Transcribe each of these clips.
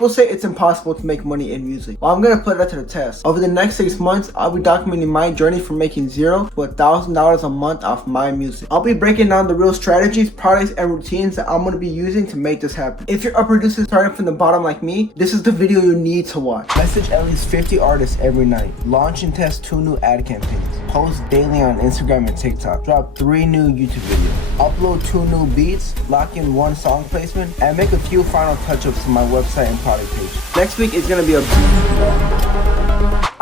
People say it's impossible to make money in music. Well, I'm gonna put that to the test. Over the next 6 months, I'll be documenting my journey from making $0 to $1,000 a month off my music. I'll be breaking down the real strategies, products, and routines that I'm gonna be using to make this happen. If you're a producer starting from the bottom like me, this is the video you need to watch. Message at least 50 artists every night. Launch and test 2 new ad campaigns. Post daily on Instagram and TikTok. Drop 3 new YouTube videos. Upload 2 new beats. Lock in 1 song placement. And make a few final touch-ups to my website and product page. Next week is gonna be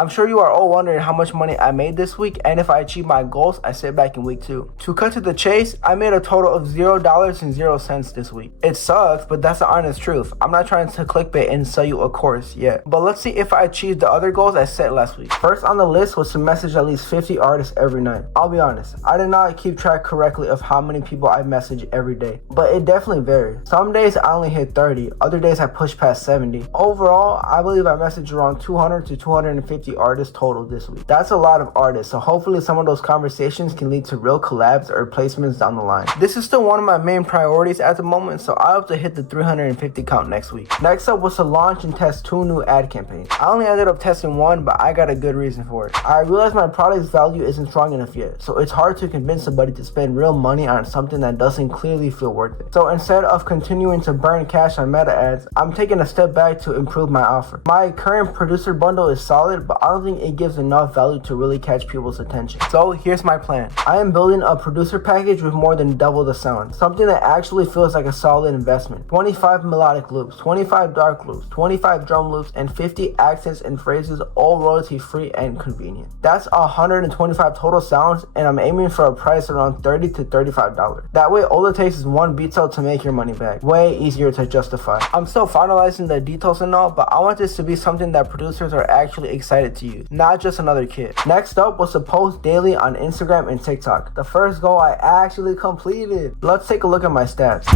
I'm sure you are all wondering how much money I made this week and if I achieved my goals I set back in week 2. To cut to the chase, I made a total of $0.00 this week. It sucks, but that's the honest truth. I'm not trying to clickbait and sell you a course yet. But let's see if I achieved the other goals I set last week. First on the list was to message at least 50 artists every night. I'll be honest, I did not keep track correctly of how many people I message every day, but it definitely varied. Some days I only hit 30, other days I pushed past 70. Overall, I believe I messaged around 200 to 250 artists total this week. That's a lot of artists, so hopefully some of those conversations can lead to real collabs or placements down the line. This is still one of my main priorities at the moment, so I hope to hit the 350 count next week. Next up was to launch and test 2 new ad campaigns. I only ended up testing 1, but I got a good reason for it. I realized my product's value isn't strong enough yet, so it's hard to convince somebody to spend real money on something that doesn't clearly feel worth it. So instead of continuing to burn cash on meta ads, I'm taking a step back to improve my offer. My current producer bundle is solid, but I don't think it gives enough value to really catch people's attention. So here's my plan. I am building a producer package with more than double the sound. Something that actually feels like a solid investment. 25 melodic loops, 25 dark loops, 25 drum loops, and 50 accents and phrases, all royalty free and convenient. That's 125 total sounds, and I'm aiming for a price around $30 to $35. That way all it takes is 1 beat cell to make your money back. Way easier to justify. I'm still finalizing the details and all, but I want this to be something that producers are actually excited to use, not just another kit. Next up was to post daily on Instagram and TikTok. The first goal I actually completed. Let's take a look at my stats.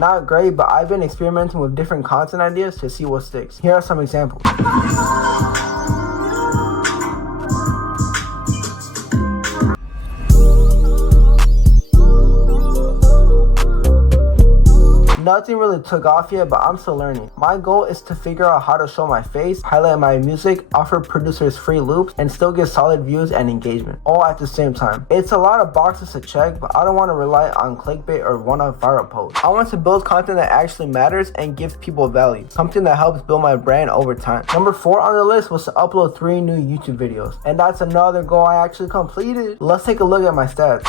Not great, but I've been experimenting with different content ideas to see what sticks. Here are some examples. Nothing really took off yet, but I'm still learning. My goal is to figure out how to show my face, highlight my music, offer producers free loops, and still get solid views and engagement, all at the same time. It's a lot of boxes to check, but I don't want to rely on clickbait or one-off viral posts. I want to build content that actually matters and gives people value, something that helps build my brand over time. Number 4 on the list was to upload 3 new YouTube videos, and that's another goal I actually completed. Let's take a look at my stats.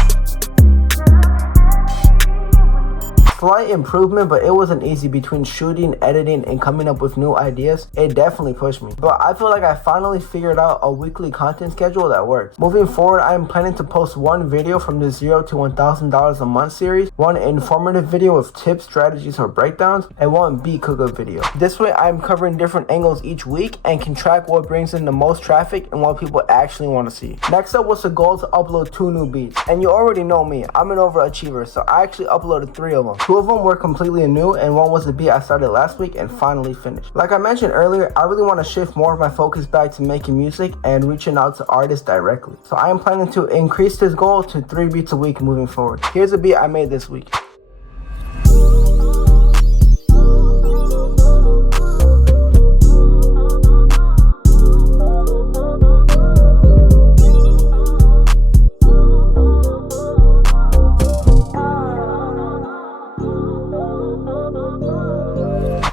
Slight improvement, but it wasn't easy between shooting, editing, and coming up with new ideas. It definitely pushed me, but I feel like I finally figured out a weekly content schedule that works. Moving forward, I am planning to post 1 video from the $0 to $1,000 a month series, 1 informative video with tips, strategies, or breakdowns, and 1 beat cookup video. This way I am covering different angles each week and can track what brings in the most traffic and what people actually want to see. Next up was the goal to upload 2 new beats, and you already know me, I'm an overachiever, so I actually uploaded 3 of them. 2 of them were completely new, and 1 was the beat I started last week and finally finished. Like I mentioned earlier, I really want to shift more of my focus back to making music and reaching out to artists directly. So I am planning to increase this goal to 3 beats a week moving forward. Here's a beat I made this week.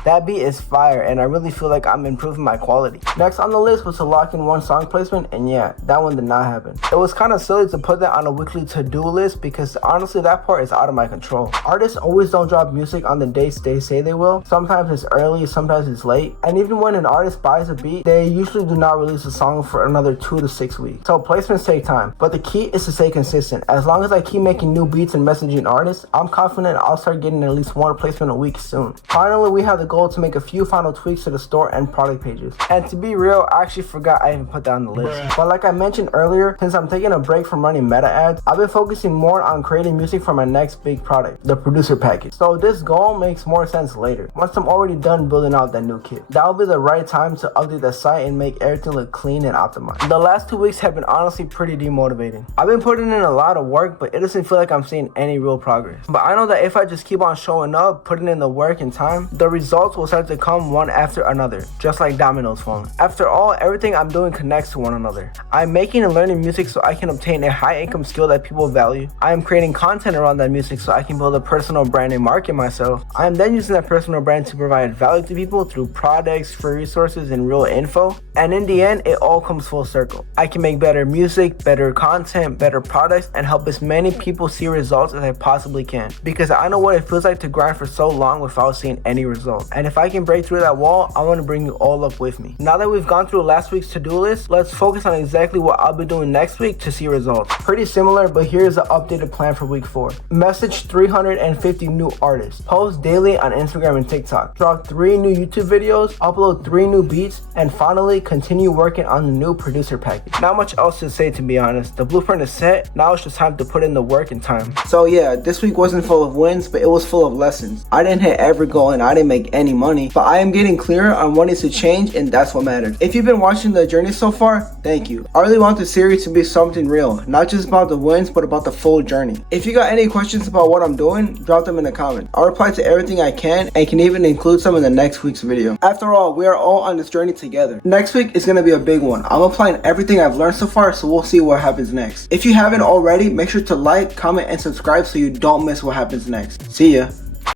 That beat is fire, and I really feel like I'm improving my quality. Next on the list was to lock in 1 song placement, and yeah, that one did not happen. It was kind of silly to put that on a weekly to-do list because honestly that part is out of my control. Artists always don't drop music on the dates they say they will. Sometimes it's early, sometimes it's late, and even when an artist buys a beat, they usually do not release a song for another 2 to 6 weeks. So placements take time, but the key is to stay consistent. As long as I keep making new beats and messaging artists, I'm confident I'll start getting at least 1 placement a week soon. Finally, we have the goal to make a few final tweaks to the store and product pages. And to be real, I actually forgot I even put that on the list. But like I mentioned earlier, since I'm taking a break from running meta ads, I've been focusing more on creating music for my next big product, the producer package. So this goal makes more sense later, once I'm already done building out that new kit. That will be the right time to update the site and make everything look clean and optimized. The last 2 weeks have been honestly pretty demotivating. I've been putting in a lot of work, but it doesn't feel like I'm seeing any real progress. But I know that if I just keep on showing up, putting in the work and time, the results will start to come one after another, just like dominoes falling. After all, everything I'm doing connects to one another. I'm making and learning music so I can obtain a high income skill that people value. I am creating content around that music so I can build a personal brand and market myself. I am then using that personal brand to provide value to people through products, free resources, and real info. And in the end, it all comes full circle. I can make better music, better content, better products, and help as many people see results as I possibly can. Because I know what it feels like to grind for so long without seeing any results. And if I can break through that wall, I want to bring you all up with me. Now that we've gone through last week's to-do list, let's focus on exactly what I'll be doing next week to see results. Pretty similar, but here's the updated plan for week 4. Message 350 new artists. Post daily on Instagram and TikTok. Drop 3 new YouTube videos. Upload 3 new beats. And finally, continue working on the new producer package. Not much else to say, to be honest. The blueprint is set. Now it's just time to put in the work and time. So yeah, this week wasn't full of wins, but it was full of lessons. I didn't hit every goal and I didn't make any money, but I am getting clearer on what needs to change, and that's what matters. If you've been watching the journey so far, thank you. I really want the series to be something real, not just about the wins, but about the full journey. If you got any questions about what I'm doing, drop them in the comments. I'll reply to everything I can and can even include some in the next week's video. After all, we are all on this journey together. Next week is going to be a big one. I'm applying everything I've learned so far, so we'll see what happens next. If you haven't already, make sure to like, comment, and subscribe so you don't miss what happens next. See ya.